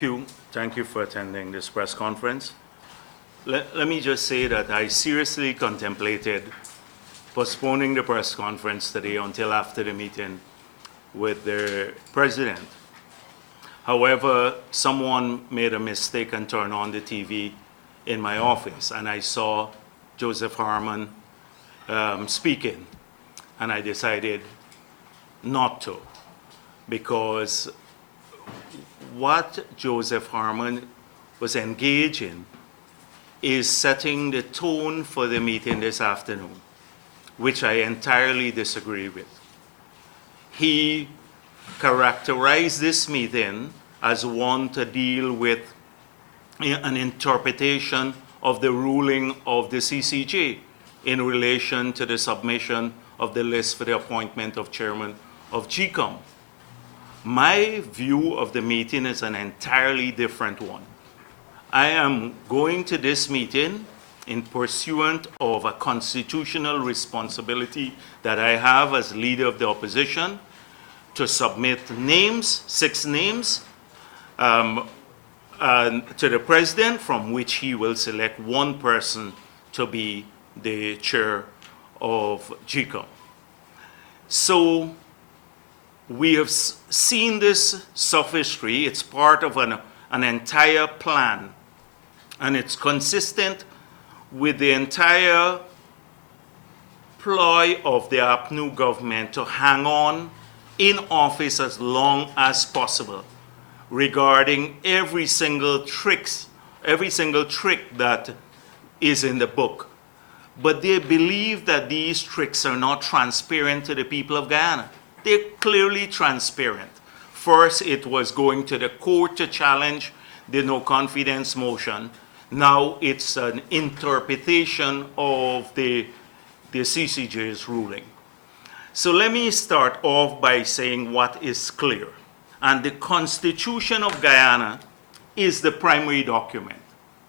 Thank you for attending this press conference. Let me just say that I seriously contemplated postponing the press conference today until after the meeting with the president. However, someone made a mistake and turned on the TV in my office, and I saw Joseph Harmon speaking, and I decided not to, because what Joseph Harmon was engaged in is setting the tone for the meeting this afternoon, which I entirely disagree with. He characterized this meeting as one to deal with an interpretation of the ruling of the CCJ in relation to the submission of the list for the appointment of chairman of GCOM. My view of the meeting is an entirely different one. I am going to this meeting in pursuant of a constitutional responsibility that I have as leader of the opposition to submit names, 6 names, to the president, from which he will select one person to be the chair of GCOM. So we have seen this sophistry. It's part of an entire plan, and it's consistent with the entire ploy of the APNU government to hang on in office as long as possible regarding every single trick that is in the book. But they believe that these tricks are not transparent to the people of Guyana. They're clearly transparent. First, it was going to the court to challenge the no confidence motion. Now it's an interpretation of the CCJ's ruling. So let me start off by saying what is clear. And the Constitution of Guyana is the primary document.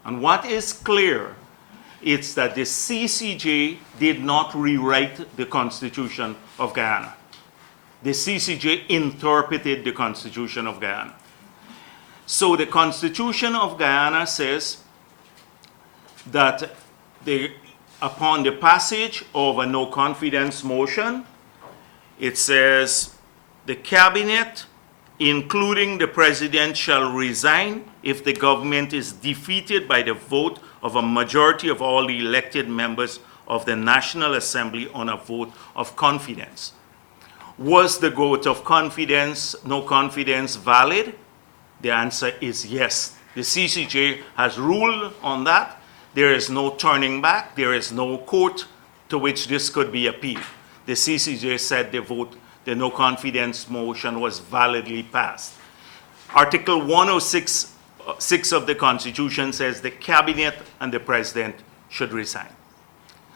And what is clear is that the CCJ did not rewrite the Constitution of Guyana. The CCJ interpreted the Constitution of Guyana. So the Constitution of Guyana says that upon the passage of a no confidence motion, it says the cabinet, including the president, shall resign if the government is defeated by the vote of a majority of all the elected members of the National Assembly on a vote of confidence. Was the vote of confidence, no confidence, valid? The answer is yes. The CCJ has ruled on that. There is no turning back. There is no court to which this could be appealed. The CCJ said the no confidence motion was validly passed. Article 106 of the Constitution says the cabinet and the president should resign.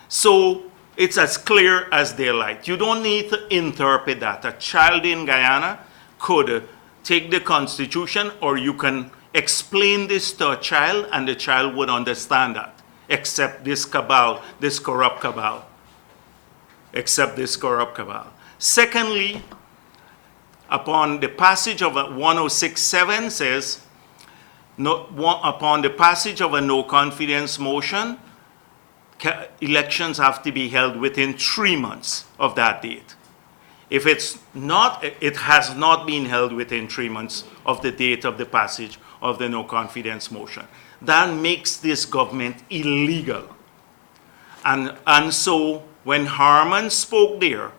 So it's as clear as daylight. You don't need to interpret that. A child in Guyana could take the Constitution, or you can explain this to a child and the child would understand that, except this cabal, this corrupt cabal. Except this corrupt cabal. Secondly, upon the passage of 106.7 says, upon the passage of a no confidence motion, elections have to be held within 3 months of that date. If it's not, it has not been held within 3 months of the date of the passage of the no confidence motion. That makes this government illegal. And so when Harmon spoke there,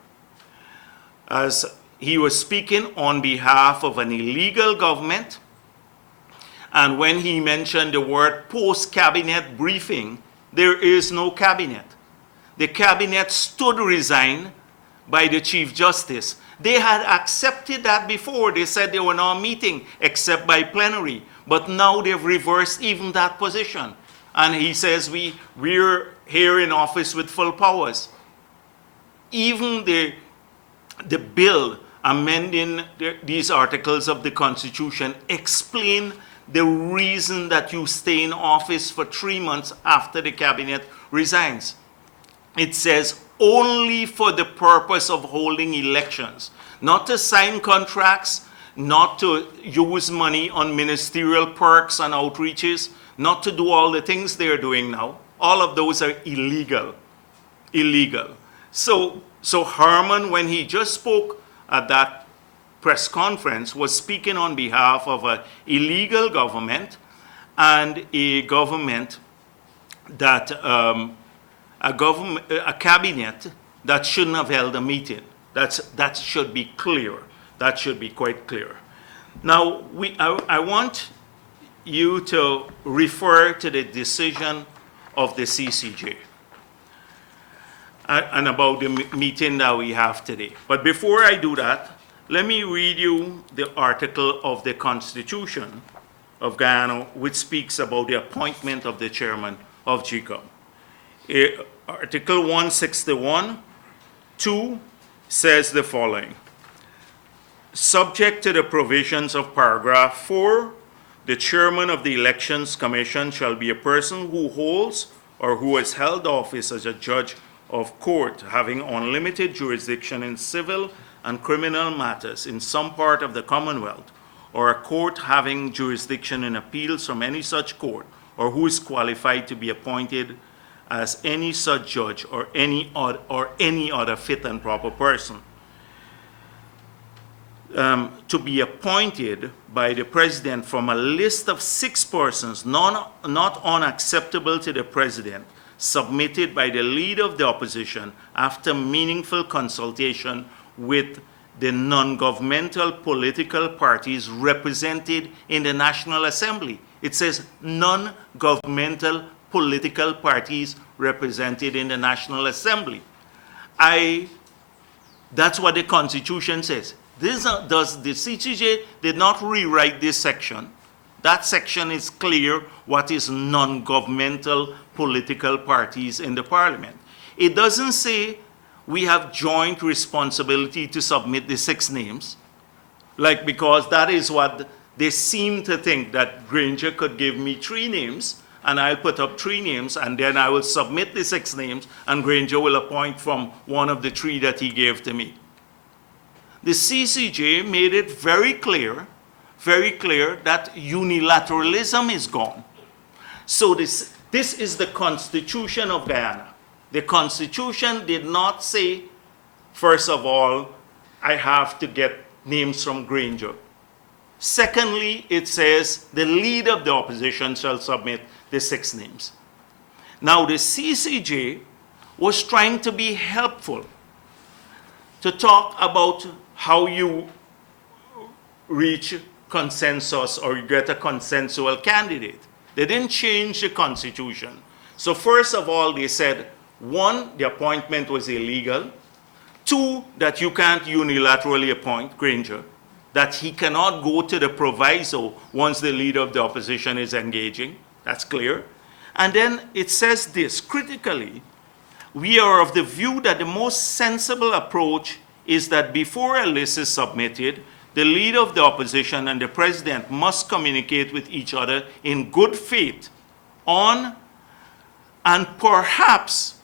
as he was speaking on behalf of an illegal government, and when he mentioned the word post-cabinet briefing, there is no cabinet. The cabinet stood resigned by the Chief Justice. They had accepted that before. They said they were not meeting except by plenary. But now they've reversed even that position. And he says we're here in office with full powers. Even the bill amending these articles of the Constitution explain the reason that you stay in office for 3 months after the cabinet resigns. It says only for the purpose of holding elections, not to sign contracts, not to use money on ministerial perks and outreaches, not to do all the things they're doing now. All of those are illegal. Illegal. So Herman, when he just spoke at that press conference, was speaking on behalf of an illegal government and a government that, a cabinet that shouldn't have held a meeting. That should be clear. That should be quite clear. Now, I want you to refer to the decision of the CCJ and about the meeting that we have today. But before I do that, let me read you the article of the Constitution of Guyana, which speaks about the appointment of the chairman of GCOM. Article 161(2) says the following: subject to the provisions of paragraph 4, the chairman of the Elections Commission shall be a person who holds or who has held office as a judge of court, having unlimited jurisdiction in civil and criminal matters in some part of the Commonwealth, or a court having jurisdiction in appeals from any such court, or who is qualified to be appointed as any such judge or any other fit and proper person. To be appointed by the president from a list of 6 persons not unacceptable to the president, submitted by the leader of the opposition after meaningful consultation with the non-governmental political parties represented in the National Assembly. It says non-governmental political parties represented in the National Assembly. That's what the Constitution says. The CCJ did not rewrite this section. That section is clear what is non-governmental political parties in the parliament. It doesn't say we have joint responsibility to submit the 6 names, because that is what they seem to think, that Granger could give me 3 names and I'll put up 3 names and then I will submit the 6 names and Granger will appoint from one of the 3 that he gave to me. The CCJ made it very clear that unilateralism is gone. So this is the Constitution of Guyana. The Constitution did not say, first of all, I have to get names from Granger. Secondly, it says the leader of the opposition shall submit the 6 names. Now, the CCJ was trying to be helpful, to talk about how you reach consensus or you get a consensual candidate. They didn't change the Constitution. So first of all, they said, 1, the appointment was illegal. 2, that you can't unilaterally appoint Granger, that he cannot go to the proviso once the leader of the opposition is engaging. That's clear. And then it says this: critically, we are of the view that the most sensible approach is that before a list is submitted, the leader of the opposition and the president must communicate with each other in good faith on, and perhaps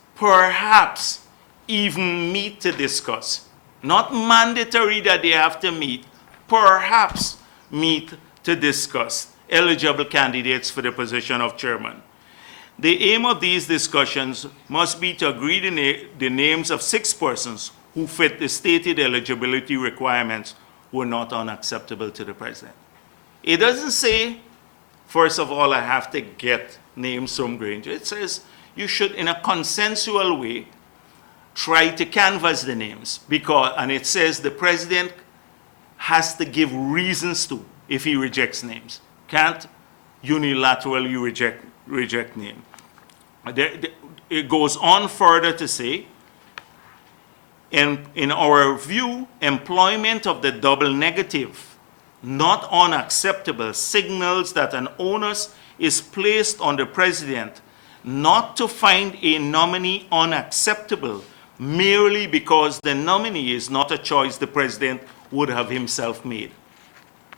even meet to discuss. Not mandatory that they have to meet, perhaps meet to discuss eligible candidates for the position of chairman. The aim of these discussions must be to agree the names of 6 persons who fit the stated eligibility requirements who are not unacceptable to the president. It doesn't say, first of all, I have to get names from Granger. It says you should, in a consensual way, try to canvass the names, and it says the president has to give reasons to if he rejects names. Can't unilaterally reject name. It goes on further to say, in our view, employment of the double negative, not unacceptable, signals that an onus is placed on the president not to find a nominee unacceptable merely because the nominee is not a choice the president would have himself made.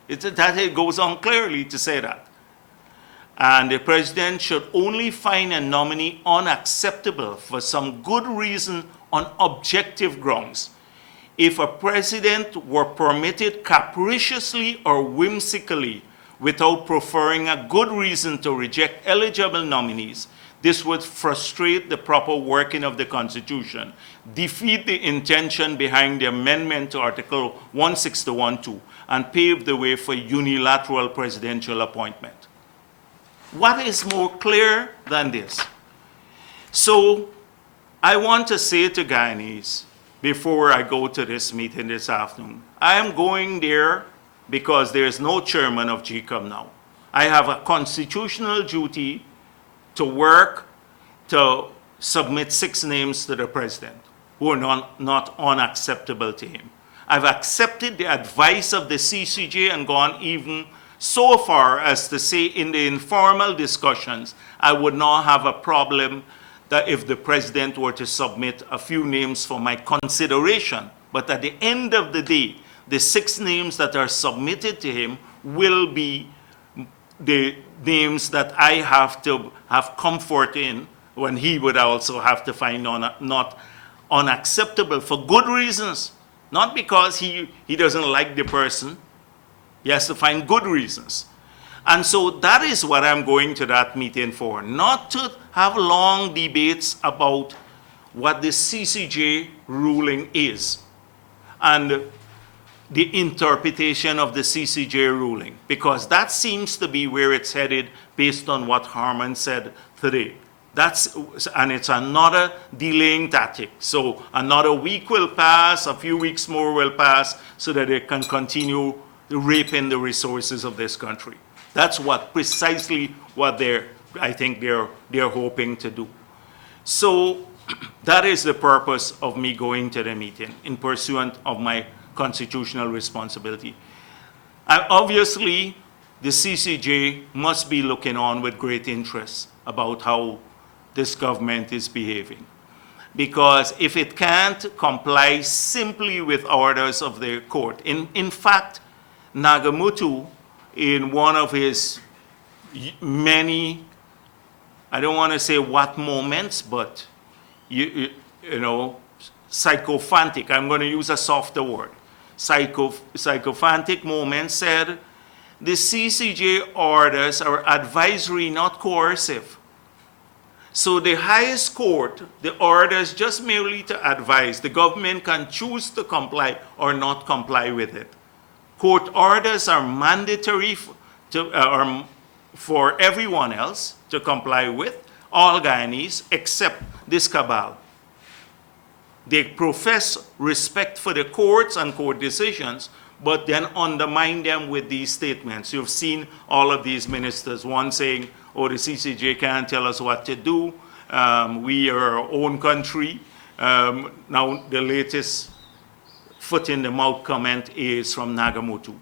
It goes on clearly to say that. And the president should only find a nominee unacceptable for some good reason on objective grounds. if a president were permitted capriciously or whimsically without proffering a good reason to reject eligible nominees, this would frustrate the proper working of the Constitution, defeat the intention behind the amendment to Article 161(2), and pave the way for unilateral presidential appointment. What is more clear than this? So I want to say to Guyanese, before I go to this meeting this afternoon, I am going there because there is no chairman of GCOM now. I have a constitutional duty to work to submit 6 names to the president who are not unacceptable to him. I've accepted the advice of the CCJ and gone even so far as to say in the informal discussions, I would not have a problem that if the president were to submit a few names for my consideration. But at the end of the day, the 6 names that are submitted to him will be the names that I have to have comfort in when he would also have to find not unacceptable for good reasons. Not because he doesn't like the person. He has to find good reasons. And so that is what I'm going to that meeting for, not to have long debates about what the CCJ ruling is and the interpretation of the CCJ ruling, because that seems to be where it's headed based on what Harman said today. And it's another delaying tactic. So another week will pass, a few weeks more will pass, so that they can continue raping the resources of this country. That's precisely what I think they're hoping to do. So that is the purpose of me going to the meeting, in pursuant of my constitutional responsibility. Obviously, the CCJ must be looking on with great interest about how this government is behaving. Because if it can't comply simply with orders of the court, in fact, Nagamutu, in one of his many, I don't want to say what moments, but you know, sycophantic, I'm going to use a softer word, sycophantic moments, said the CCJ orders are advisory, not coercive. So the highest court, the orders just merely to advise. The government can choose to comply or not comply with it. Court orders are mandatory for everyone else to comply with, all Guyanese, except this cabal. They profess respect for the courts and court decisions, but then undermine them with these statements. You've seen all of these ministers, one saying, oh, the CCJ can't tell us what to do. We are our own country. Now the latest foot in the mouth comment is from Nagamutu.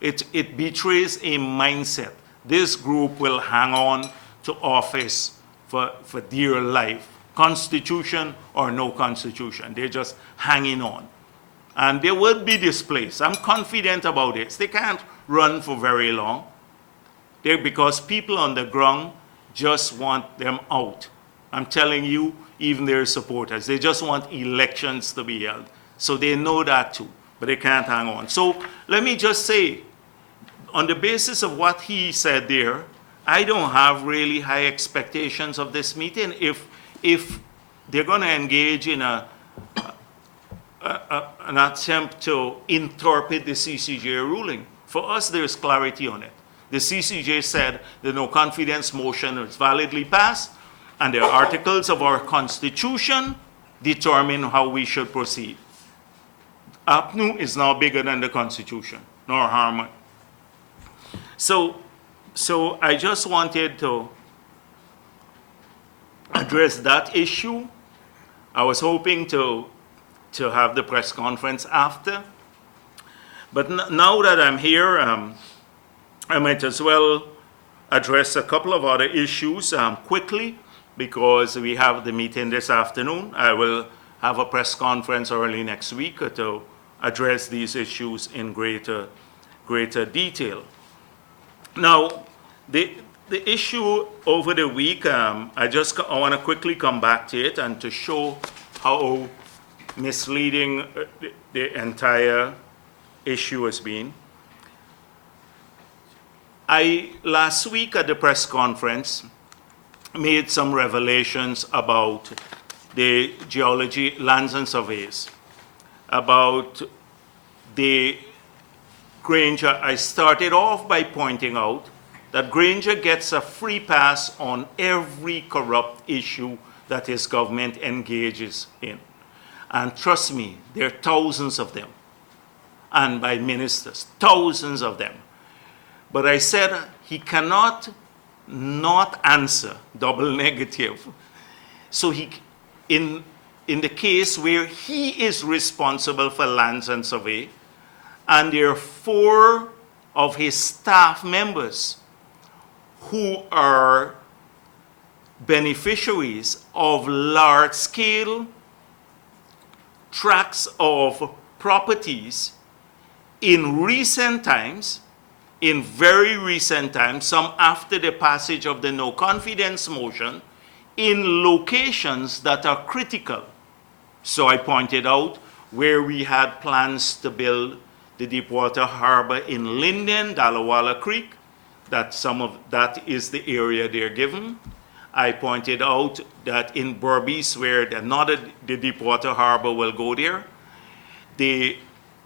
It betrays a mindset. This group will hang on to office for dear life. Constitution or no constitution. They're just hanging on. And they will be displaced. I'm confident about this. They can't run for very long. Because people on the ground just want them out. I'm telling you, even their supporters, they just want elections to be held. So they know that too, but they can't hang on. So let me just say, on the basis of what he said there, I don't have really high expectations of this meeting if they're going to engage in an attempt to interpret the CCJ ruling. For us, there's clarity on it. The CCJ said the no confidence motion is validly passed, and the articles of our Constitution determine how we should proceed. APNU is now bigger than the Constitution, nor Harman. So I just wanted to address that issue. I was hoping to have the press conference after. But now that I'm here, I might as well address a couple of other issues quickly, because we have the meeting this afternoon. I will have a press conference early next week to address these issues in greater detail. Now, the issue over the week, I want to quickly come back to it and to show how misleading the entire issue has been. I, last week at the press conference, made some revelations about the geology, lands and surveys, about the Granger. I started off by pointing out that Granger gets a free pass on every corrupt issue that his government engages in. And trust me, there are thousands of them. And by ministers, thousands of them. But I said he cannot not answer double negative. So in the case where he is responsible for lands and survey, and there are 4 of his staff members who are beneficiaries of large-scale tracts of properties in recent times, in very recent times, some after the passage of the no confidence motion, in locations that are critical. So I pointed out where we had plans to build the Deepwater Harbor in Linden, Dallawalla Creek, that some of that is the area they're given. I pointed out that in Berbice, where the Deepwater Harbor will go there,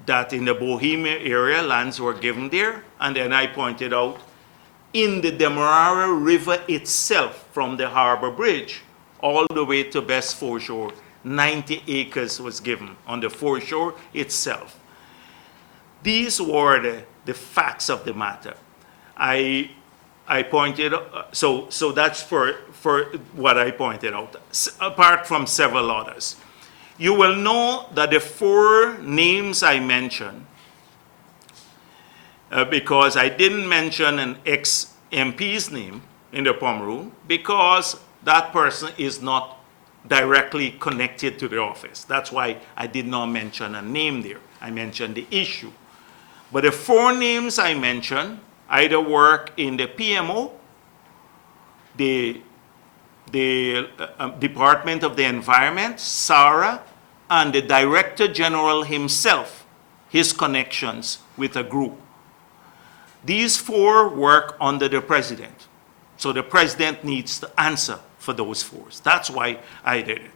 that in the Bohemia area, lands were given there. And then I pointed out in the Demerara River itself, from the Harbor Bridge all the way to Best Foreshore, 90 acres was given on the foreshore itself. These were the facts of the matter. I pointed, so that's for what I pointed out, apart from several others. You will know that the 4 names I mentioned, because I didn't mention an ex-MP's name in the Pomeroon, because that person is not directly connected to the office. That's why I did not mention a name there. I mentioned the issue. But the 4 names I mentioned either work in the PMO, the Department of the Environment, SARA, and the Director General himself, his connections with a group. These 4 work under the President. So the President needs to answer for those 4. That's why I did it.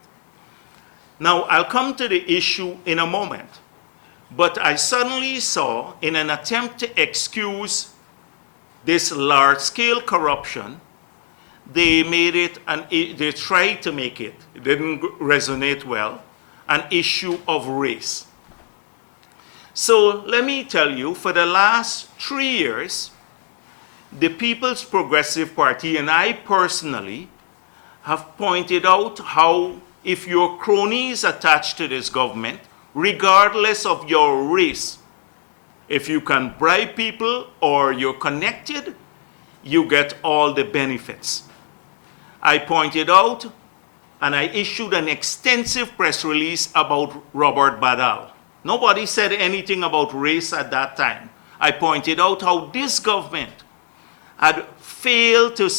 Now, I'll come to the issue in a moment. But I suddenly saw, in an attempt to excuse this large-scale corruption, they made it, they tried to make it, it didn't resonate well, an issue of race. So let me tell you, for the last 3 years, the People's Progressive Party and I personally have pointed out how if your cronies attached to this government, regardless of your race, if you can bribe people or you're connected, you get all the benefits. I pointed out, and I issued an extensive press release about Robert Badal. Nobody said anything about race at that time. I pointed out how this government had failed to,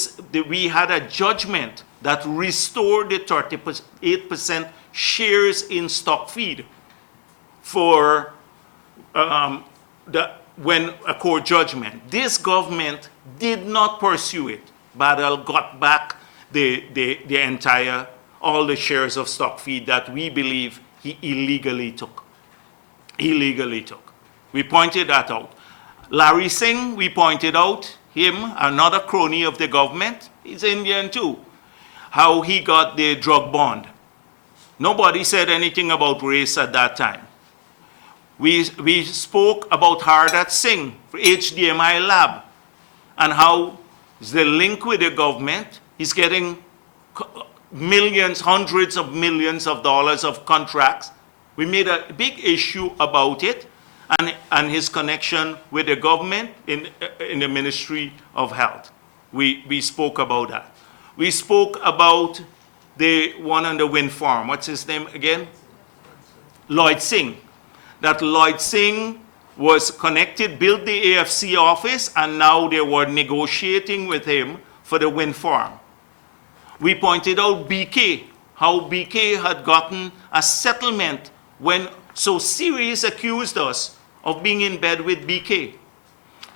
we had a judgment that restored the 38% shares in stock feed for when a court judgment. This government did not pursue it. Badal got back the entire, all the shares of stock feed that we believe he illegally took. Illegally took. We pointed that out. Larry Singh, we pointed out him, another crony of the government, he's Indian too, how he got the drug bond. Nobody said anything about race at that time. We spoke about Hardat Singh for HDMI Lab and how the link with the government, he's getting millions, hundreds of millions of dollars of contracts. We made a big issue about it and his connection with the government in the Ministry of Health. We spoke about that. We spoke about the one on the wind farm. What's his name again? Lloyd Singh. That Lloyd Singh was connected, built the AFC office, and now they were negotiating with him for the wind farm. We pointed out BK, how BK had gotten a settlement when So Series accused us of being in bed with BK.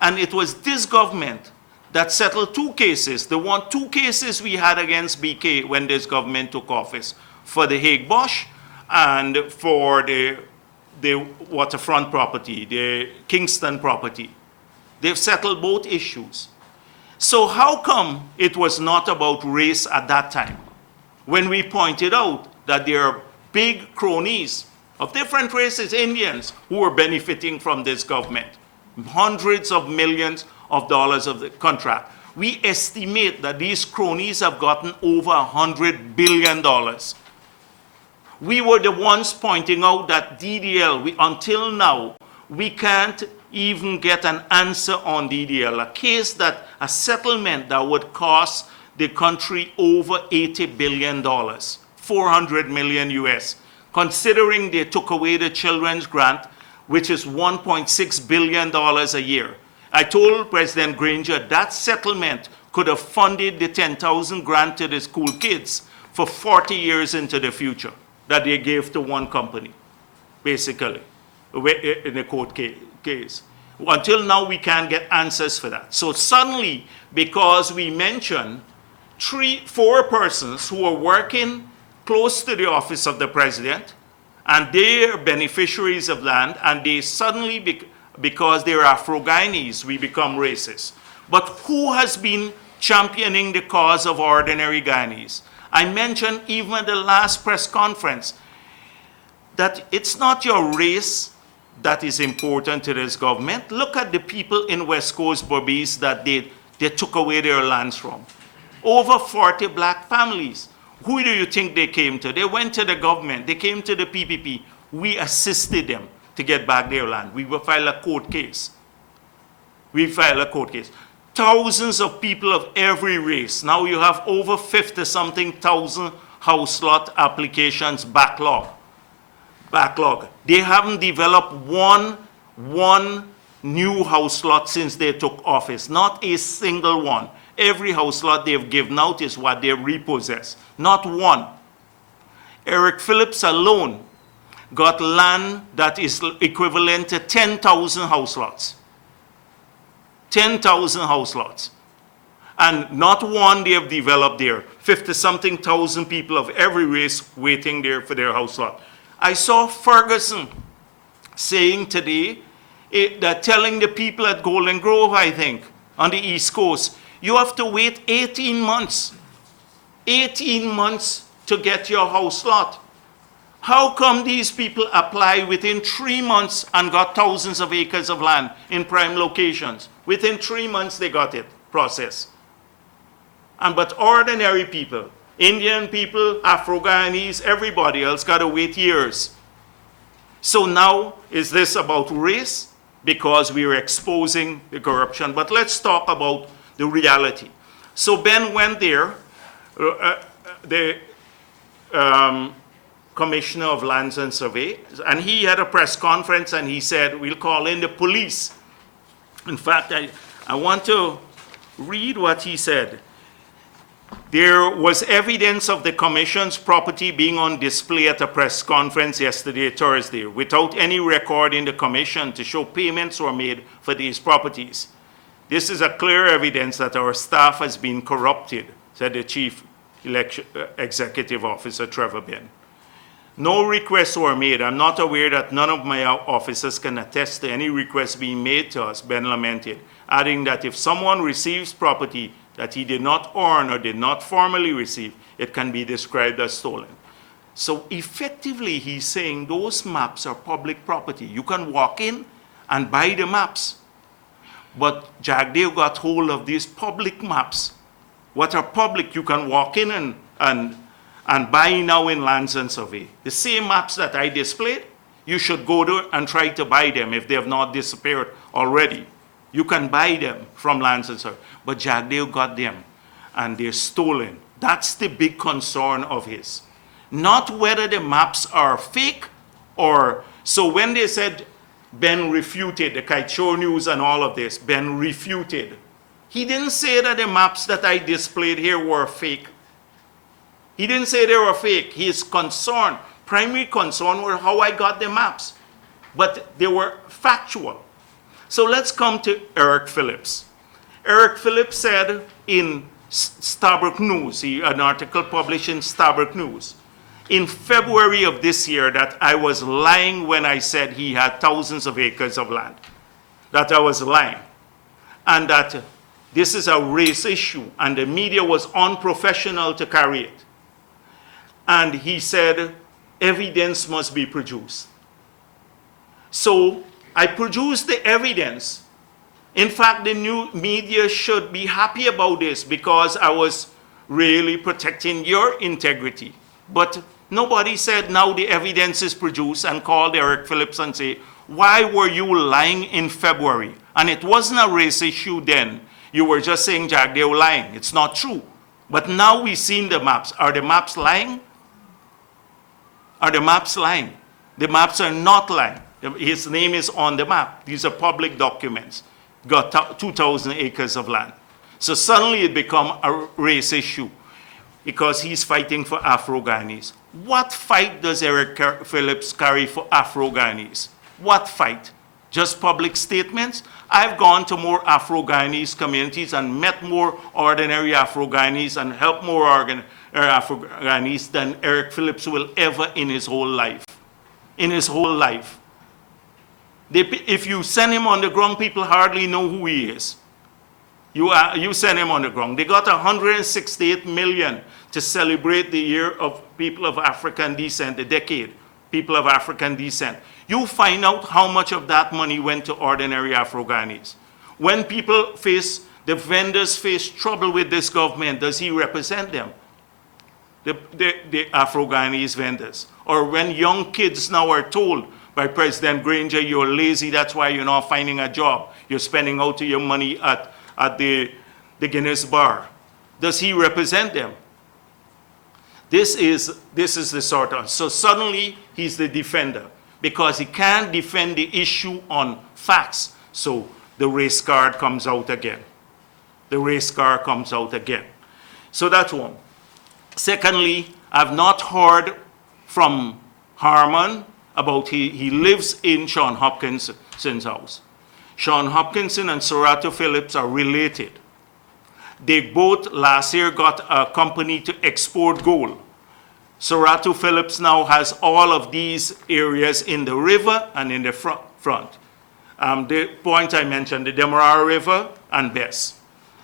And it was this government that settled two cases. The two cases we had against BK when this government took office, for the Hague-Bosch and for the waterfront property, the Kingston property. They've settled both issues. So how come it was not about race at that time, when we pointed out that there are big cronies of different races, Indians, who are benefiting from this government? Hundreds of millions of dollars of the contract. We estimate that these cronies have gotten over $100 billion. We were the ones pointing out that DDL, until now, we can't even get an answer on DDL, a case that, a settlement that would cost the country over $80 billion, 400 million US, considering they took away the children's grant, which is $1.6 billion a year. I told President Granger that settlement could have funded the 10,000 grant to the school kids for 40 years into the future that they gave to one company, basically, in the court case. Until now, we can't get answers for that. So suddenly, because we mentioned 4 persons who are working close to the office of the president, and they are beneficiaries of land, and they suddenly, because they're Afro-Guyanese, we become racist. But who has been championing the cause of ordinary Guyanese? I mentioned even at the last press conference that it's not your race that is important to this government. Look at the people in West Coast Berbice that they took away their lands from. Over 40 black families. Who do you think they came to? They went to the government. They came to the PPP. We assisted them to get back their land. We will file a court case. We filed a court case. Thousands of people of every race. Now you have over 50-something thousand house lot applications backlog. They haven't developed one new house lot since they took office. Not a single one. Every house lot they've given out is what they repossess. Not one. Eric Phillips alone got land that is equivalent to 10,000 house lots. 10,000 house lots. And not one they have developed there. 50-something thousand people of every race waiting there for their house lot. I saw Ferguson saying today, that telling the people at Golden Grove, I think, on the East Coast, you have to wait 18 months. 18 months to get your house lot. How come these people apply within 3 months and got thousands of acres of land in prime locations? Within 3 months they got it processed. But ordinary people, Indian people, Afro-Guyanese, everybody else got to wait years. So now, is this about race? Because we are exposing the corruption. But let's talk about the reality. So Ben went there, the Commissioner of Lands and Survey, and he had a press conference and he said, we'll call in the police. In fact, I want to read what he said. There was evidence of the Commission's property being on display at a press conference yesterday, Thursday, without any record in the Commission to show payments were made for these properties. This is a clear evidence that our staff has been corrupted, said the Chief Executive Officer, Trevor Ben. No requests were made. I'm not aware that none of my officers can attest to any requests being made to us, Ben lamented, adding that if someone receives property that he did not earn or did not formally receive, it can be described as stolen. So effectively, he's saying those maps are public property. You can walk in and buy the maps. But Jagdeo got hold of these public maps. What are public, you can walk in and buy now in Lands and Survey. The same maps that I displayed, you should go there and try to buy them if they have not disappeared already. You can buy them from Lands and Survey. But Jagdeo got them, and they're stolen. That's the big concern of his. Not whether the maps are fake or... So when they said Ben refuted, the Kaichor News and all of this, Ben refuted. He didn't say that the maps that I displayed here were fake. He didn't say they were fake. He is concerned, primary concern were how I got the maps, but they were factual. So let's come to Eric Phillips. Eric Phillips said in Starbuck News, an article published in Starbuck News, in February of this year, that I was lying when I said he had thousands of acres of land. That I was lying. And that this is a race issue, and the media was unprofessional to carry it. And he said, evidence must be produced. So I produced the evidence. In fact, the new media should be happy about this because I was really protecting your integrity. But nobody said now the evidence is produced and called Eric Phillips and say, why were you lying in February? And it wasn't a race issue then. You were just saying Jagdeo lying. It's not true. But now we've seen the maps. Are the maps lying? Are the maps lying? The maps are not lying. His name is on the map. These are public documents. Got 2,000 acres of land. So suddenly it become a race issue because he's fighting for Afro-Guyanese. What fight does Eric Phillips carry for Afro-Guyanese? What fight? Just public statements? I've gone to more Afro-Guyanese communities and met more ordinary Afro-Guyanese and helped more Afro-Guyanese than Eric Phillips will ever in his whole life. In his whole life. If you send him on the ground, people hardly know who he is. You send him on the ground. They got 168 million to celebrate the year of people of African descent, the decade, people of African descent. You find out how much of that money went to ordinary Afro-Guyanese. When people the vendors face trouble with this government, does he represent them? The Afro-Guyanese vendors. Or when young kids now are told by President Granger, you're lazy, that's why you're not finding a job. You're spending out your money at the Guinness bar. Does he represent them? This is the sort of, so suddenly he's the defender because he can't defend the issue on facts. So the race card comes out again. The race card comes out again. So that's one. Secondly, I've not heard from Harman about he lives in Sean Hopkinson's house. Sean Hopkinson and Sorato Phillips are related. They both last year got a company to export gold. Sorato Phillips now has all of these areas in the river and in the front. The point I mentioned, the Demerara River and Bess.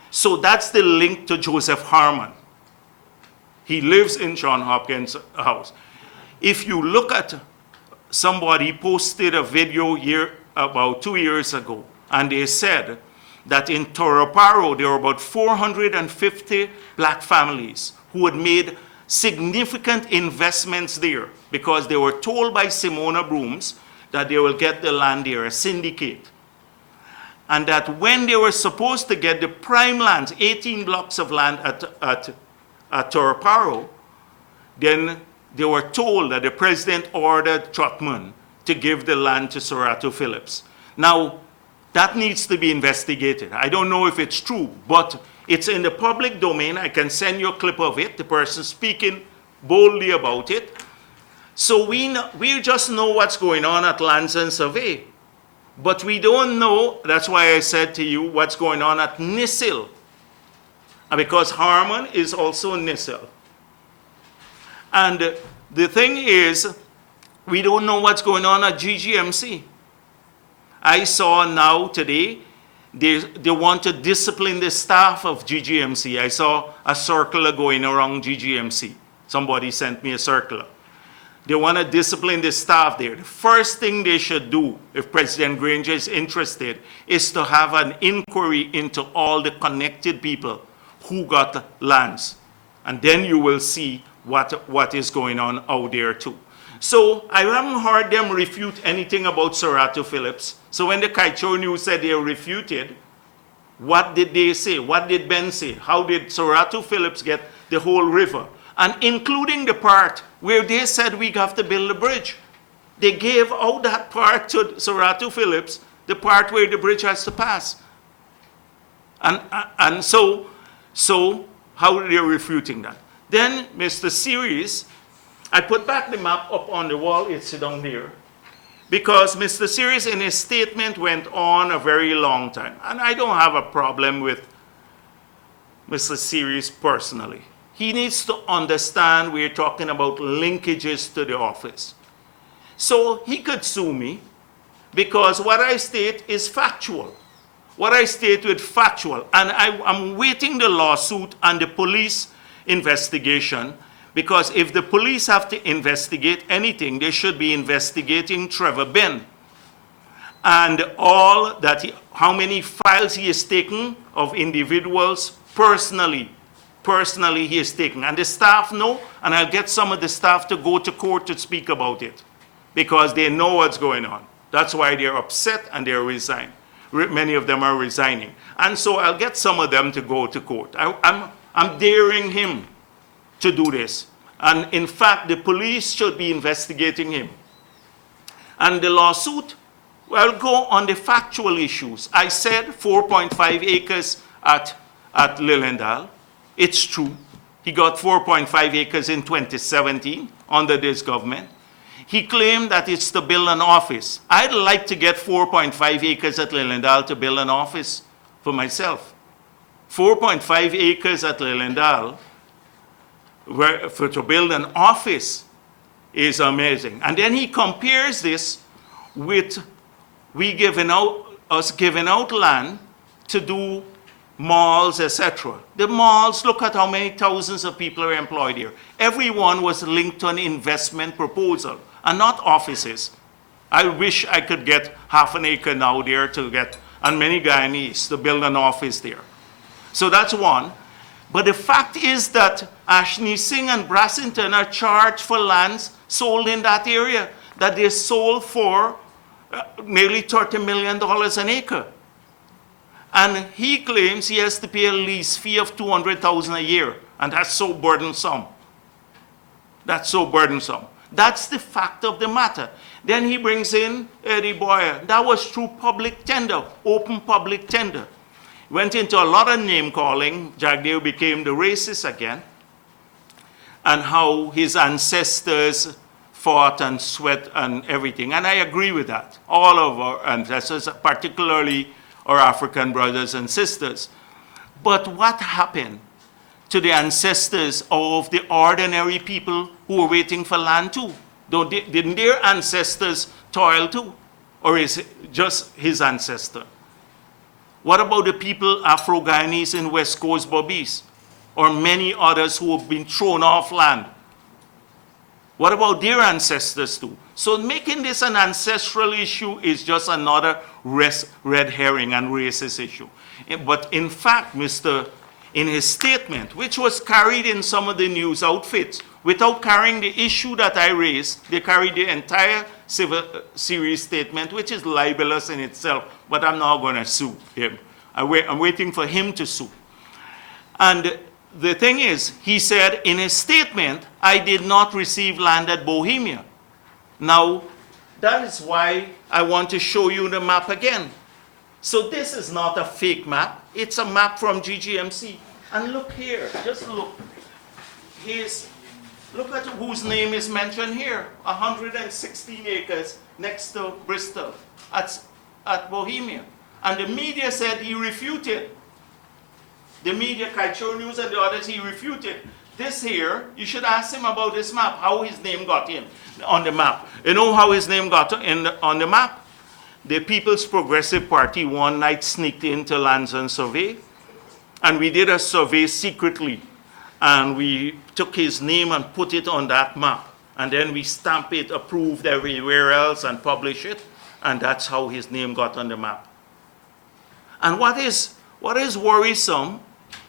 So that's the link to Joseph Harman. He lives in Sean Hopkins' house. If you look at somebody posted a video here about 2 years ago, and they said that in Toroparo, there were about 450 black families who had made significant investments there because they were told by Simona Brooms that they will get the land there, a syndicate. And that when they were supposed to get the prime lands, 18 blocks of land at Toroparo, then they were told that the president ordered Trotman to give the land to Sorato Phillips. Now, that needs to be investigated. I don't know if it's true, but it's in the public domain. I can send you a clip of it, the person speaking boldly about it. So we just know what's going on at Lands and Survey, but we don't know, that's why I said to you, what's going on at NISIL, because Harman is also NISIL. And the thing is, we don't know what's going on at GGMC. I saw now today, they want to discipline the staff of GGMC. I saw a circular going around GGMC. Somebody sent me a circular. They want to discipline the staff there. The first thing they should do, if President Granger is interested, is to have an inquiry into all the connected people who got lands. And then you will see what is going on out there too. So I haven't heard them refute anything about Sorato Phillips. So when the Kaito News said they refuted, what did they say? What did Ben say? How did Sorato Phillips get the whole river? And including the part where they said we have to build a bridge. They gave out that part to Sorato Phillips, the part where the bridge has to pass. And so how are they refuting that? Then Mr. Series I put back the map up on the wall, it's down there, because Mr. Series in his statement went on a very long time. And I don't have a problem with Mr. Series personally. He needs to understand we're talking about linkages to the office. So he could sue me because what I state is factual. What I state is factual. And I'm waiting the lawsuit and the police investigation, because if the police have to investigate anything, they should be investigating Trevor Ben and all that, how many files he has taken of individuals personally he has taken. And the staff know, and I'll get some of the staff to go to court to speak about it because they know what's going on. That's why they're upset and they're resigning. Many of them are resigning. And so I'll get some of them to go to court. I'm daring him to do this. And in fact, the police should be investigating him. And the lawsuit, well, go on the factual issues. I said 4.5 acres at Lilendal. It's true. He got 4.5 acres in 2017 under this government. He claimed that it's to build an office. I'd like to get 4.5 acres at Lilendal to build an office for myself. 4.5 acres at Lilendal to build an office is amazing. And then he compares this with us giving out land to do malls, etc. The malls, look at how many thousands of people are employed here. Everyone was linked to an investment proposal and not offices. I wish I could get half an acre now there to get, and many Guyanese, to build an office there. So that's one. But the fact is that Ashney Singh and Brassington are charged for lands sold in that area, that they sold for nearly $30 million an acre. And he claims he has to pay a lease fee of $200,000 a year, and that's so burdensome. That's so burdensome. That's the fact of the matter. Then he brings in Eddie Boyer. That was through public tender, open public tender. Went into a lot of name calling. Jagdeo became the racist again. And how his ancestors fought and sweat and everything. And I agree with that. All of our ancestors, particularly our African brothers and sisters. But what happened to the ancestors of the ordinary people who were waiting for land too? Didn't their ancestors toil too? Or is it just his ancestor? What about the people, Afro-Guyanese in West Coast Bobbies, or many others who have been thrown off land? What about their ancestors too? So making this an ancestral issue is just another red herring and racist issue. But in fact, in his statement, which was carried in some of the news outfits, without carrying the issue that I raised, they carried the entire civil series statement, which is libelous in itself, but I'm not going to sue him. I'm waiting for him to sue. And the thing is, he said in his statement, I did not receive land at Bohemia. Now, that is why I want to show you the map again. So this is not a fake map. It's a map from GGMC. And look here, just look. Look at whose name is mentioned here. 116 acres next to Bristol at Bohemia. And the media said he refuted. The media, Kaichur News and the others, he refuted. This here, you should ask him about this map, how his name got in on the map. You know how his name got on the map? The People's Progressive Party one night sneaked into Lands and Survey, and we did a survey secretly, and we took his name and put it on that map, and then we stamp it, approved everywhere else, and publish it, and that's how his name got on the map. And what is worrisome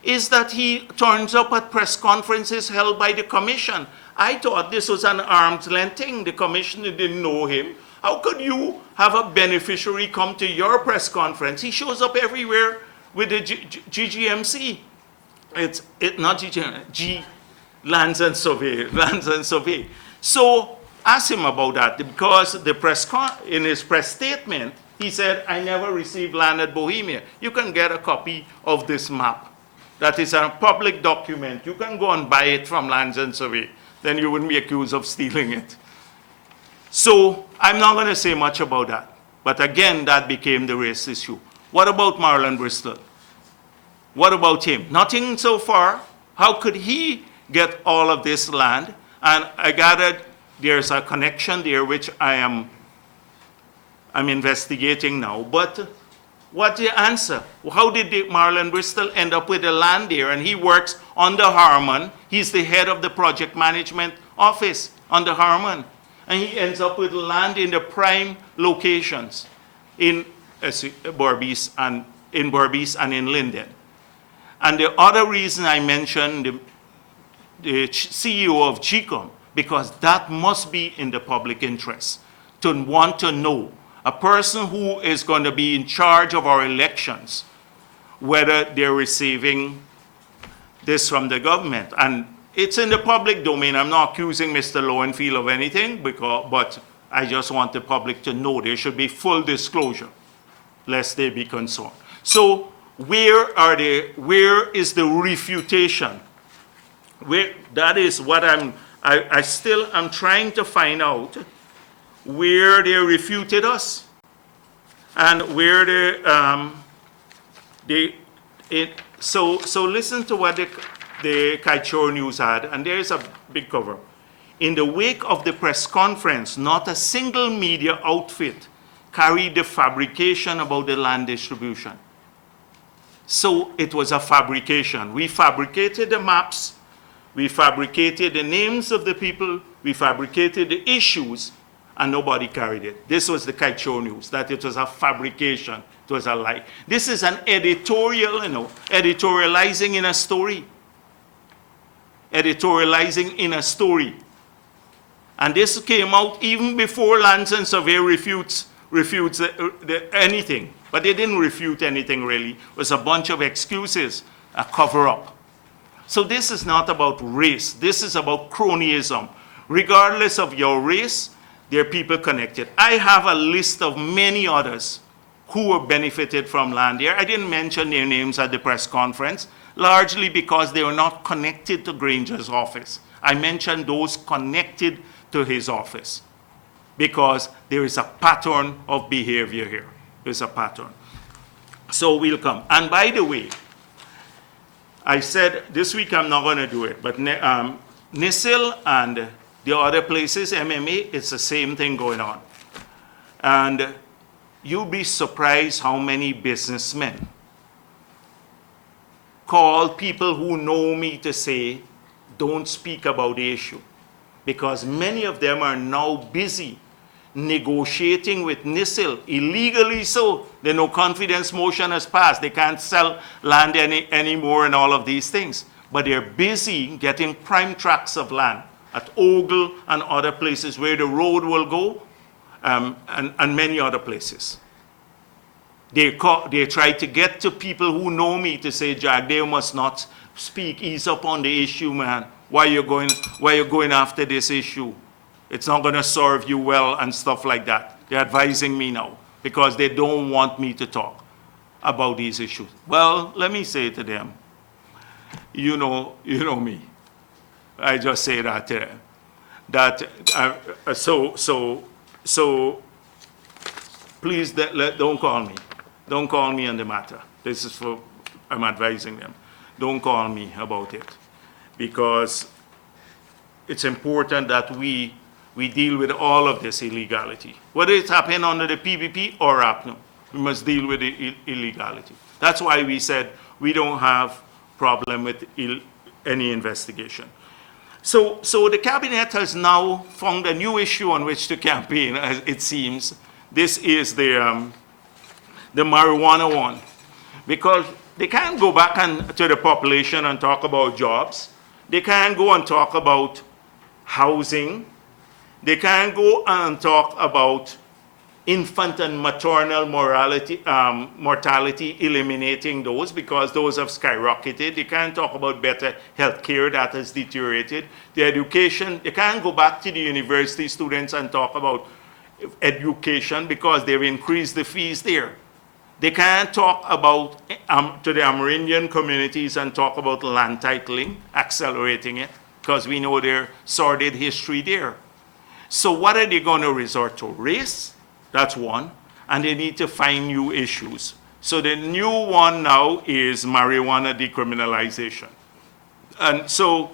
is that he turns up at press conferences held by the commission. I thought this was an arm's length thing. The commissioner didn't know him. How could you have a beneficiary come to your press conference? He shows up everywhere with the GGMC. It's not GGMC, Lands and Survey. So ask him about that, because in his press statement, he said, I never received land at Bohemia. You can get a copy of this map. That is a public document. You can go and buy it from Lands and Survey. then you wouldn't be accused of stealing it. So I'm not going to say much about that. But again, that became the race issue. What about Marlon Bristol? What about him? Nothing so far. How could he get all of this land? And I gathered there's a connection there which I'm investigating now. But what's the answer? How did Marlon Bristol end up with the land there? And he works under Harman. He's the head of the project management office under Harman. And he ends up with land in the prime locations in Berbice and in Linden. And the other reason I mentioned the CEO of GCOM, because that must be in the public interest, to want to know a person who is going to be in charge of our elections, whether they're receiving this from the government. And it's in the public domain. I'm not accusing Mr. Lowenfield of anything, but I just want the public to know there should be full disclosure, lest they be concerned. So where is the refutation? That is what I still am trying to find out, where they refuted us and where so listen to what the Kaichor News had, and there is a big cover. In the wake of the press conference, not a single media outfit carried the fabrication about the land distribution. So it was a fabrication. We fabricated the maps, we fabricated the names of the people, we fabricated the issues, and nobody carried it. This was the Kaichor News, that it was a fabrication, it was a lie. This is an editorial, editorializing in a story. Editorializing in a story. And this came out even before Lands and Survey refutes anything. But they didn't refute anything really. It was a bunch of excuses, a cover-up. So this is not about race. This is about cronyism. Regardless of your race, there are people connected. I have a list of many others who were benefited from land here. I didn't mention their names at the press conference, largely because they were not connected to Granger's office. I mentioned those connected to his office because there is a pattern of behavior here. There's a pattern. So we'll come. And by the way, I said this week I'm not going to do it, but NISIL and the other places, MMA, it's the same thing going on. And you'll be surprised how many businessmen call people who know me to say, don't speak about the issue. Because many of them are now busy negotiating with NISIL, illegally so. The no confidence motion has passed. They can't sell land anymore and all of these things. But they're busy getting prime tracts of land at Ogle and other places where the road will go, and many other places. They try to get to people who know me to say, Jagdeo must not speak, ease up on the issue, man. Why you going after this issue? It's not going to serve you well and stuff like that. They're advising me now because they don't want me to talk about these issues. Well, let me say to them, you know me. I just say that to them. So please don't call me. Don't call me on the matter. This is for, I'm advising them. Don't call me about it because it's important that we deal with all of this illegality. Whether it's happening under the PPP or APNO, we must deal with the illegality. That's why we said we don't have problem with any investigation. So the cabinet has now found a new issue on which to campaign, as it seems. This is the marijuana one. Because they can't go back to the population and talk about jobs. They can't go and talk about housing. They can't go and talk about infant and maternal mortality, eliminating those because those have skyrocketed. They can't talk about better health care that has deteriorated. The education, they can't go back to the university students and talk about education because they've increased the fees there. They can't talk about to the Amerindian communities and talk about land titling, accelerating it, because we know their sordid history there. So what are they going to resort to? Race? That's one. And they need to find new issues. So the new one now is marijuana decriminalization. And so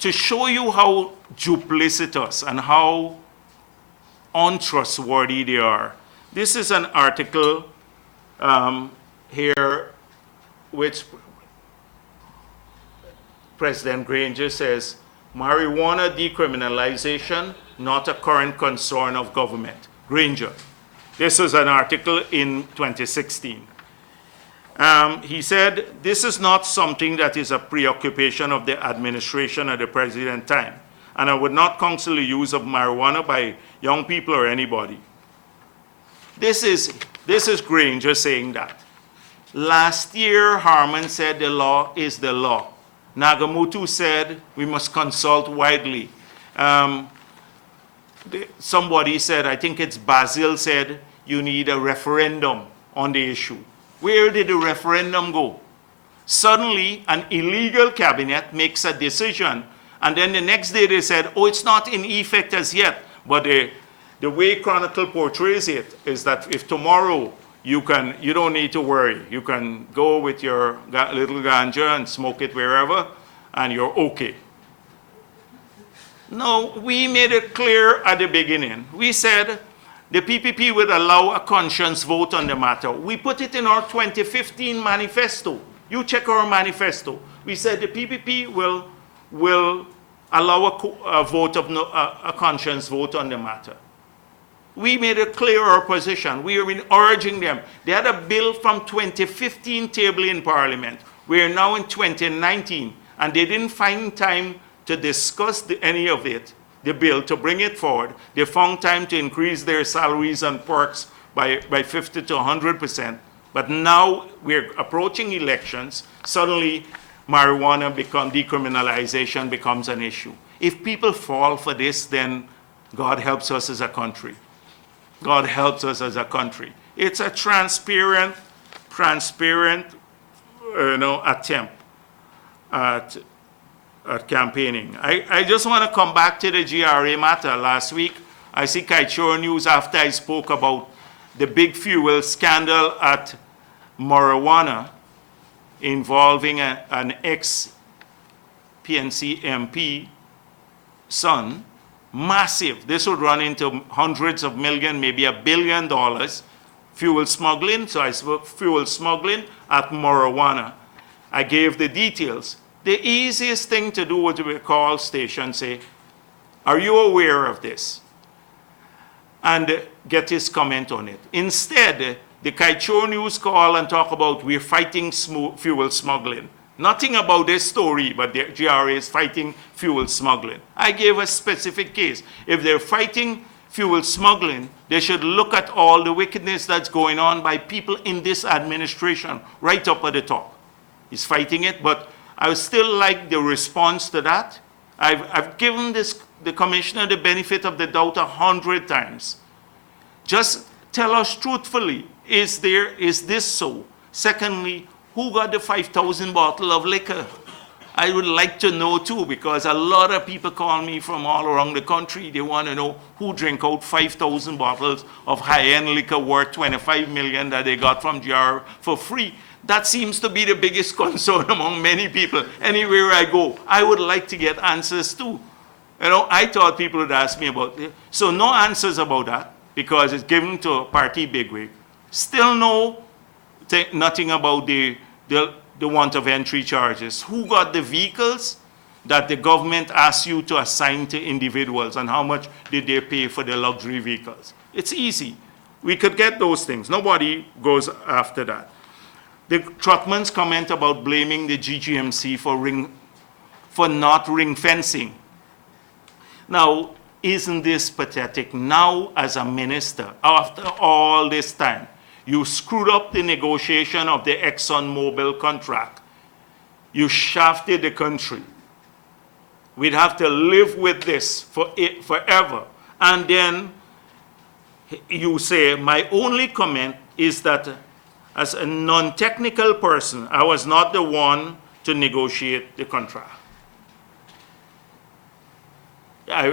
to show you how duplicitous and how untrustworthy they are, this is an article here which President Granger says, marijuana decriminalization, not a current concern of government. Granger. This is an article in 2016. He said, this is not something that is a preoccupation of the administration at the present time, and I would not counsel the use of marijuana by young people or anybody. This is Granger saying that. Last year, Harman said the law is the law. Nagamutu said we must consult widely. Somebody said, I think it's Basil said, you need a referendum on the issue. Where did the referendum go? Suddenly, an illegal cabinet makes a decision, and then the next day they said, oh, it's not in effect as yet. But the way Chronicle portrays it is that if tomorrow you don't need to worry. You can go with your little ganja and smoke it wherever, and you're okay. No, we made it clear at the beginning. We said the PPP would allow a conscience vote on the matter. We put it in our 2015 manifesto. You check our manifesto. We said the PPP will allow a conscience vote on the matter. We made it clear our position. We have been urging them. They had a bill from 2015 table in Parliament. We are now in 2019, and they didn't find time to discuss any of it, the bill, to bring it forward. They found time to increase their salaries and perks by 50 to 100%. But now we're approaching elections. Suddenly, marijuana decriminalization becomes an issue. If people fall for this, then God helps us as a country. God helps us as a country. It's a transparent attempt at campaigning. I just want to come back to the GRA matter. Last week, I see Kaichor News after I spoke about the big fuel scandal at marijuana involving an ex-PNC MP son. Massive. This would run into hundreds of millions, maybe $1 billion, fuel smuggling. So I spoke fuel smuggling at marijuana. I gave the details. The easiest thing to do would be call station, say, are you aware of this? And get his comment on it. Instead, the Kaichor News call and talk about we're fighting fuel smuggling. Nothing about this story, but the GRA is fighting fuel smuggling. I gave a specific case. If they're fighting fuel smuggling, they should look at all the wickedness that's going on by people in this administration, right up at the top. He's fighting it, but I still like the response to that. I've given the commissioner the benefit of the doubt 100 times. Just tell us truthfully, is this so? Secondly, who got the 5,000 bottle of liquor? I would like to know too, because a lot of people call me from all around the country. They want to know who drank out 5,000 bottles of high-end liquor worth $25 million that they got from GR for free. That seems to be the biggest concern among many people. Anywhere I go, I would like to get answers too. You know, I thought people would ask me about it. So no answers about that, because it's given to a party bigwig. Still nothing about the want of entry charges. Who got the vehicles that the government asked you to assign to individuals, and how much did they pay for the luxury vehicles? It's easy. We could get those things. Nobody goes after that. The Trotman's comment about blaming the GGMC for not ring fencing. Now, isn't this pathetic? Now, as a minister, after all this time, you screwed up the negotiation of the ExxonMobil contract. You shafted the country. We'd have to live with this forever. And then you say, my only comment is that as a non-technical person, I was not the one to to negotiate the contract.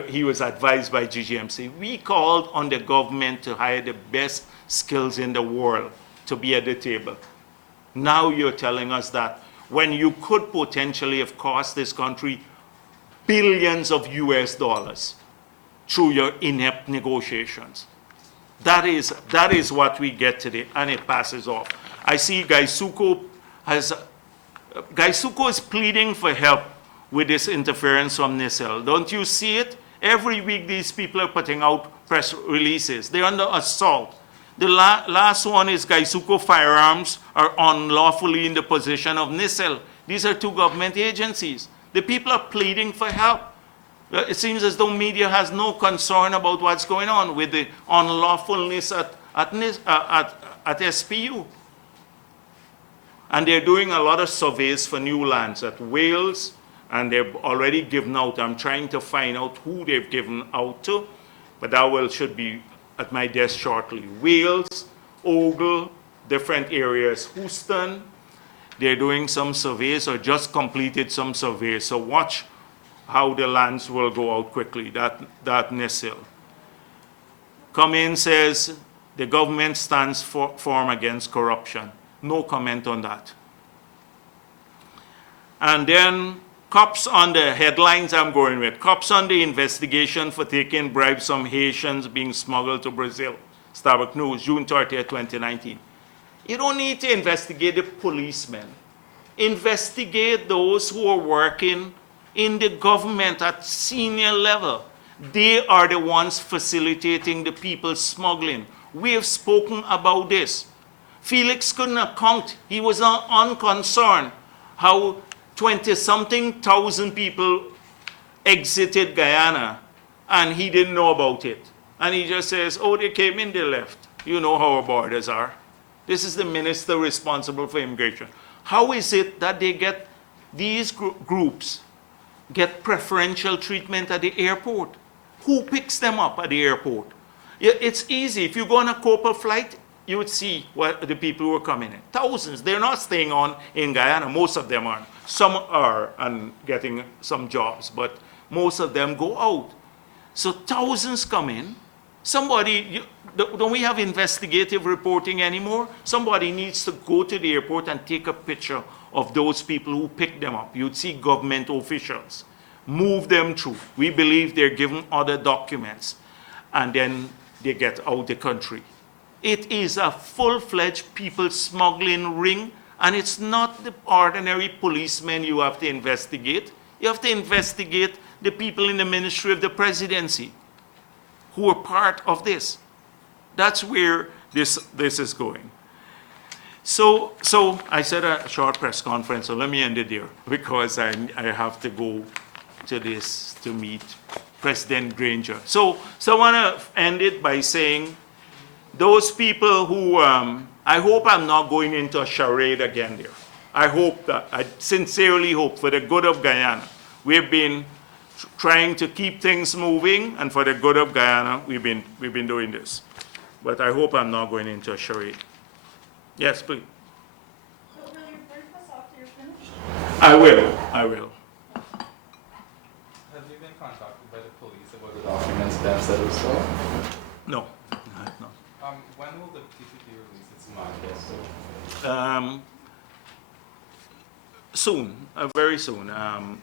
He was advised by GGMC. We called on the government to hire the best skills in the world to be at the table. Now you're telling us that when you could potentially have cost this country billions of US dollars through your inept negotiations. That is what we get today, and it passes off. I see Gaisuko is pleading for help with this interference from NISL. Don't you see it? Every week these people are putting out press releases. They're under assault. The last one is Gaisuko Firearms are unlawfully in the possession of NISL. These are two government agencies. The people are pleading for help. It seems as though media has no concern about what's going on with the unlawfulness at SPU. And they're doing a lot of surveys for new lands at Wales, and they've already given out. I'm trying to find out who they've given out to, but that should be at my desk shortly. Wales, Ogle, different areas, Houston. They're doing some surveys or just completed some surveys. So watch how the lands will go out quickly, that NISL. Cummins says the government stands firm against corruption. No comment on that. And then cops on the headlines I'm going with. Cops on the investigation for taking bribes from Haitians being smuggled to Brazil. Starbuck News, June 30th, 2019. You don't need to investigate the policemen. Investigate those who are working in the government at senior level. They are the ones facilitating the people smuggling. We have spoken about this. Felix couldn't account. He was unconcerned how 20-something thousand people exited Guyana, and he didn't know about it. And he just says, oh, they came in, they left. You know how our borders are. This is the minister responsible for immigration. How is it that they get, these groups get preferential treatment at the airport? Who picks them up at the airport? It's easy. If you go on a Copa flight, you would see what the people who are coming in. Thousands. They're not staying on in Guyana. Most of them aren't. Some are and getting some jobs, but most of them go out. So thousands come in. Somebody, don't we have investigative reporting anymore? Somebody needs to go to the airport and take a picture of those people who pick them up. You'd see government officials move them through. We believe they're given other documents, and then they get out the country. It is a full-fledged people smuggling ring, and it's not the ordinary policemen you have to investigate. You have to investigate the people in the Ministry of the Presidency who are part of this. That's where this is going. So I said a short press conference, so let me end it there, because I have to go to this to meet President Granger. So I want to end it by saying, those people who, I hope I'm not going into a charade again there. I sincerely hope, for the good of Guyana. We've been trying to keep things moving, and for the good of Guyana, we've been doing this. But I hope I'm not going into a charade. Yes, please. So will you brief us after you're finished? I will. Have you been contacted by the police about the documents themselves? No. When will the PPP release its manifesto? Soon, very soon,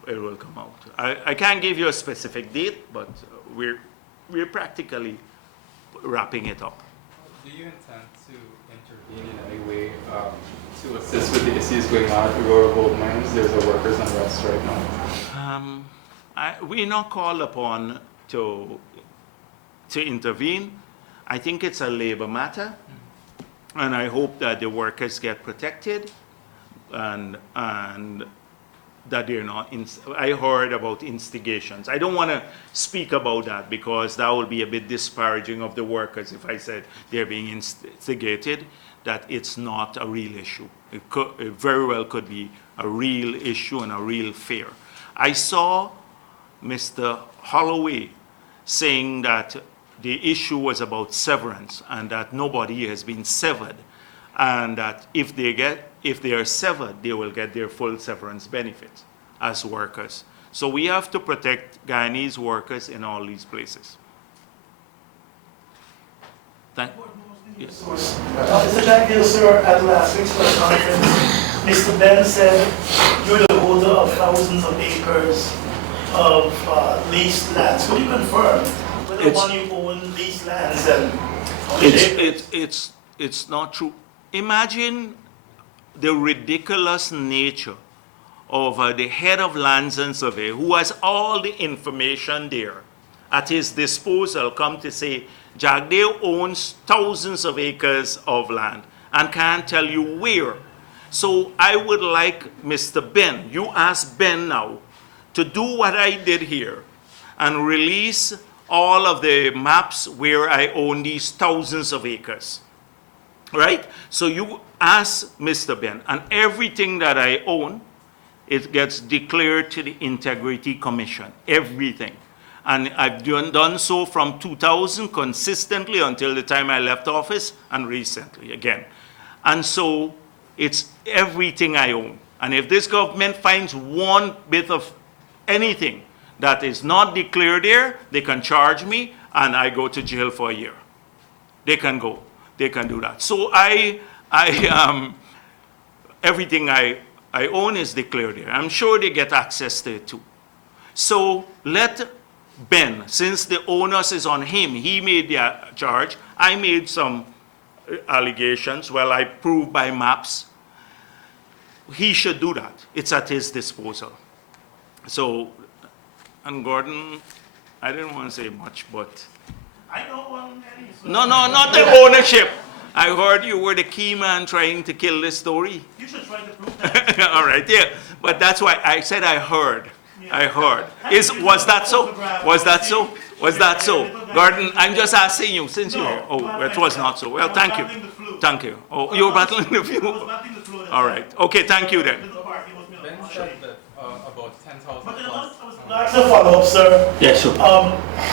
it will come out. I can't give you a specific date, but we're practically wrapping it up. Do you intend to intervene in any way to assist with the issues going on at the Aurora Gold Mines? There's a workers' unrest right now. We're not called upon to intervene. I think it's a labor matter, and I hope that the workers get protected, and that they're not. I heard about instigations. I don't want to speak about that, because that would be a bit disparaging of the workers if I said they're being instigated, that it's not a real issue. It very well could be a real issue and a real fear. I saw Mr. Holloway saying that the issue was about severance and that nobody has been severed. and that if they are severed, they will get their full severance benefits as workers. So we have to protect Guyanese workers in all these places. Thank you. Mr. Jagdeo, sir, at last week's press conference, Mr. Ben said you're the holder of thousands of acres of leased lands. Could you confirm whether one you own leased lands and how many acres? It's not true. Imagine the ridiculous nature of the head of lands and survey, who has all the information there at his disposal, come to say Jagdeo owns thousands of acres of land and can't tell you where. So I would like Mr. Ben, you ask Ben now, to do what I did here and release all of the maps where I own these thousands of acres. Right? So you ask Mr. Ben, and everything that I own, it gets declared to the Integrity Commission, everything. And I've done so from 2000 consistently until the time I left office, and recently again. And so it's everything I own. And if this government finds one bit of anything that is not declared there, they can charge me and I go to jail for a year. They can go. They can do that. So everything I own is declared there. I'm sure they get access to it too. So let Ben, since the onus is on him, he made the charge. I made some allegations. Well, I proved by maps. He should do that. It's at his disposal. So, and Gordon, I didn't want to say much, but I don't want any. no, not the ownership. I heard you were the key man trying to kill this story. You should try to prove that. All right, yeah. But that's why I said I heard. I heard. Was that so? Was that so? Was that so? Gordon, I'm just asking you, since you're here. Oh, it was not so. Well, thank you. Thank you. Oh, you were battling the flu? All right. Okay, thank you then. Ben said that about 10,000 plus. That's a follow-up, sir. Yes, sure.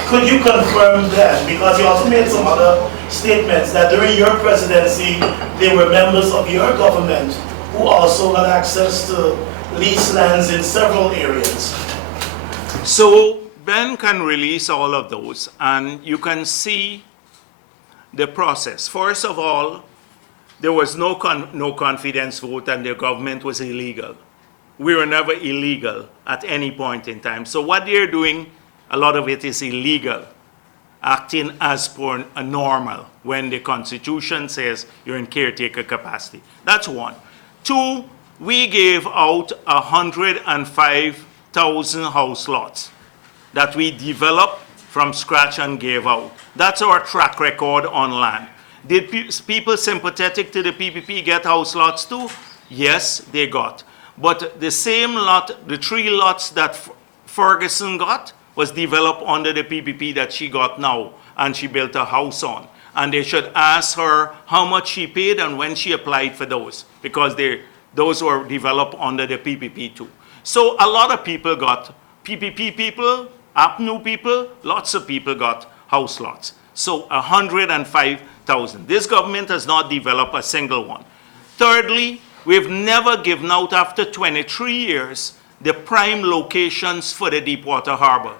Could you confirm that? Because you also made some other statements that during your presidency, there were members of your government who also had access to leased lands in several areas. So Ben can release all of those, and you can see the process. First of all, there was no confidence vote, and the government was illegal. We were never illegal at any point in time. So what they're doing, a lot of it is illegal, acting as per a normal when the Constitution says you're in caretaker capacity. That's one. Two, we gave out 105,000 house lots that we developed from scratch and gave out. That's our track record on land. Did people sympathetic to the PPP get house lots too? Yes, they got. But the same lot, the 3 lots that Ferguson got, was developed under the PPP that she got now, and she built a house on. And they should ask her how much she paid and when she applied for those, because those were developed under the PPP too. So a lot of people got, PPP people, APNU people, lots of people got house lots. So 105,000. This government has not developed a single one. Thirdly, we've never given out, after 23 years, the prime locations for the Deepwater Harbor.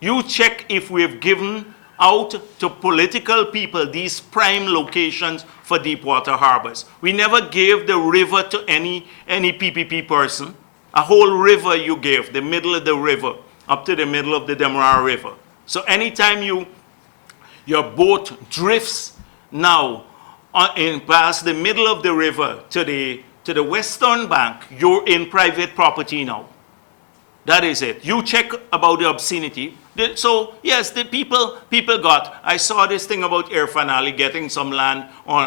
You check if we've given out to political people these prime locations for Deepwater Harbors. We never gave the river to any PPP person. A whole river you gave, the middle of the river, up to the middle of the Demerara River. So anytime your boat drifts now past the middle of the river to the western bank, you're in private property now. That is it. You check about the obscenity. So yes, the people got. I saw this thing about Irfan Ali getting some land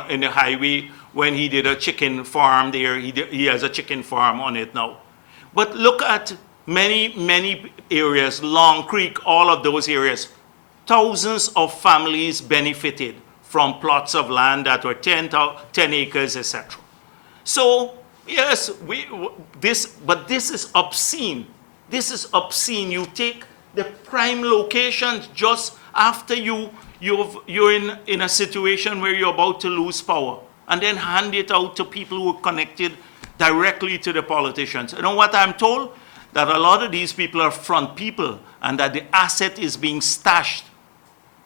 in the highway when he did a chicken farm there. He has a chicken farm on it now. But look at many areas, Long Creek, all of those areas. Thousands of families benefited from plots of land that were 10 acres, etc. So yes, but this is obscene. This is obscene. You take the prime locations just after you're in a situation where you're about to lose power. and then hand it out to people who are connected directly to the politicians. You know what I'm told? That a lot of these people are front people, and that the asset is being stashed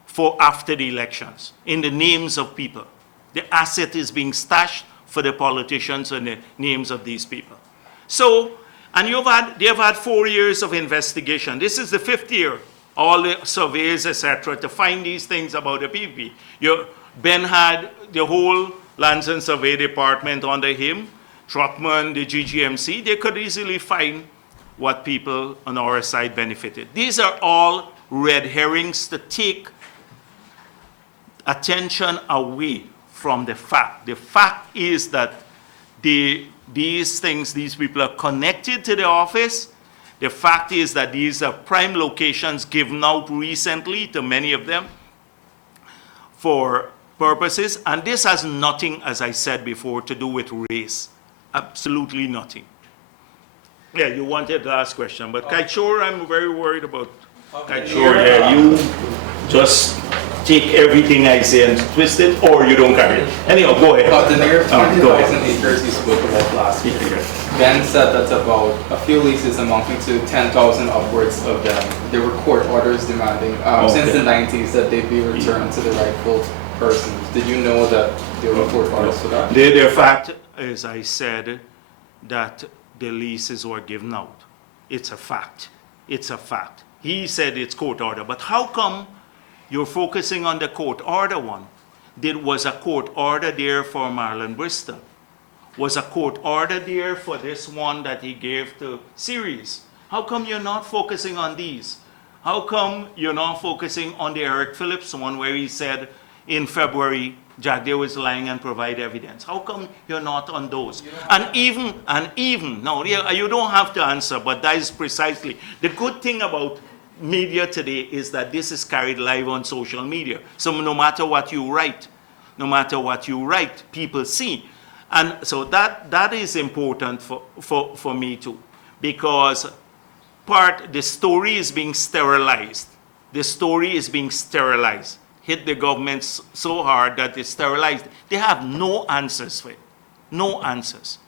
for after the elections in the names of people. The asset is being stashed for the politicians and the names of these people. So, and they have had 4 years of investigation. This is the 5th year, all the surveys, etc., to find these things about the PPP. Ben had the whole Lands and Survey Department under him, Trotman, the GGMC. They could easily find what people on our side benefited. These are all red herrings to take attention away from the fact. The fact is that these people are connected to the office. The fact is that these are prime locations given out recently to many of them for purposes, and this has nothing, as I said before, to do with race. Absolutely nothing. Yeah, you wanted the last question, but Kaichor, I'm very worried about Kaichor. Yeah, you just take everything I say and twist it, or you don't carry it. Anyhow, go ahead. The near Go ahead. 20,000 acres you spoke about last week, Ben said that's about a few leases amounting to 10,000 upwards of them. There were court orders demanding since the 90s that they be returned to the rightful persons. Did you know that there were court orders for that? The fact, as I said, that the leases were given out. It's a fact. It's a fact. He said it's court order, but how come you're focusing on the court order one? There was a court order there for Marlon Bristol. Was a court order there for this one that he gave to Ceres? How come you're not focusing on these? How come you're not focusing on the Eric Phillips one where he said in February Jagdeo is lying and provide evidence? How come you're not on those? And even, no, you don't have to answer, but that is precisely. The good thing about media today is that this is carried live on social media. So no matter what you write, people see. And so that is important for me too, because the story is being sterilized. The story is being sterilized. Hit the government so hard that it's sterilized. They have no answers for it. No answers.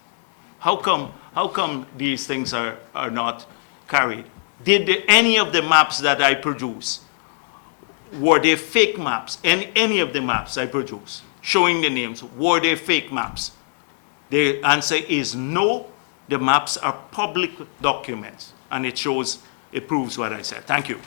How come these things are not carried? Did any of the maps that I produce, were they fake maps? Any of the maps I produce showing the names, were they fake maps? The answer is no. The maps are public documents, and it proves what I said. Thank you.